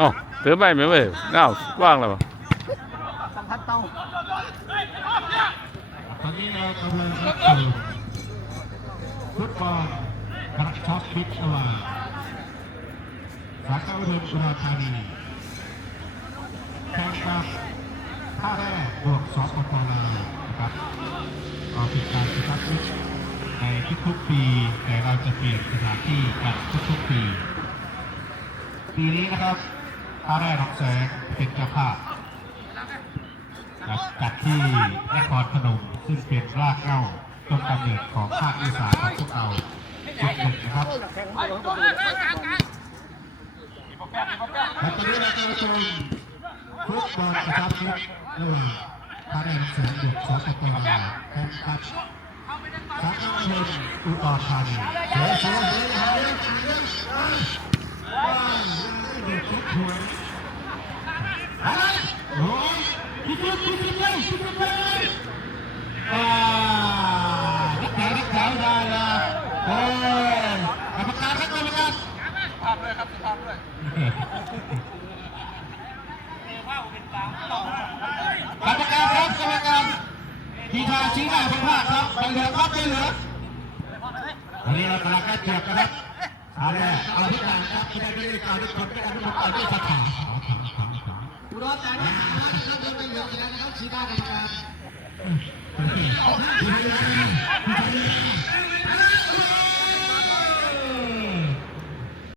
อ๋อถือใบไหมเว้ยอ้าวว่างแล้ว สัมผัสเตาตอนนี้เรากำลังรับชมฟุตบอลกระชับมิตรระหว่างสาขาอุดมสุราษฎร์ธานีแข่งกับท่าแร่บวกสปป.ลาวนะครับก็เป็นการกระชับมิตรในทุกๆปีแต่เราจะเปลี่ยนสถานที่กันทุกๆปีปีนี้นะครับท่าแร่หนองแสงเป็นเจ้าภาพจัดที่นครพนมซึ่งเป็นรากเหง้าต้นกำเนิดของภาคอีสานของพวกเราจุดหนึ่งนะครับและตอนนี้เราจะมาชมฟุตบอลนะครับระหว่างท่าแร่หนองแสงบวกสปป.ลาวแข่งกับสาขาอุดมอุดรธานีเสือเสือเสือหาเรื่องเด็กทุกคนโอ้ยคิดเลยรักษาได้ละโอ้ยกรรมการครับกรรมการภาพด้วยครับภาพด้วยกรรมการครับกรรมการทีท่าชี้หน้าเป็นพลาดครับไปเหลือครับไปเหลือวันนี้เรากำลังได้เปรียบนะครับอะไรเอาทุกอย่างครับไม่ได้การทุกคนไม่ได้ทุกคนไม่ได้ขาอุดรธานีนะครับเดินไปเหลือแล้วนะครับชี้หน้ากรรมการ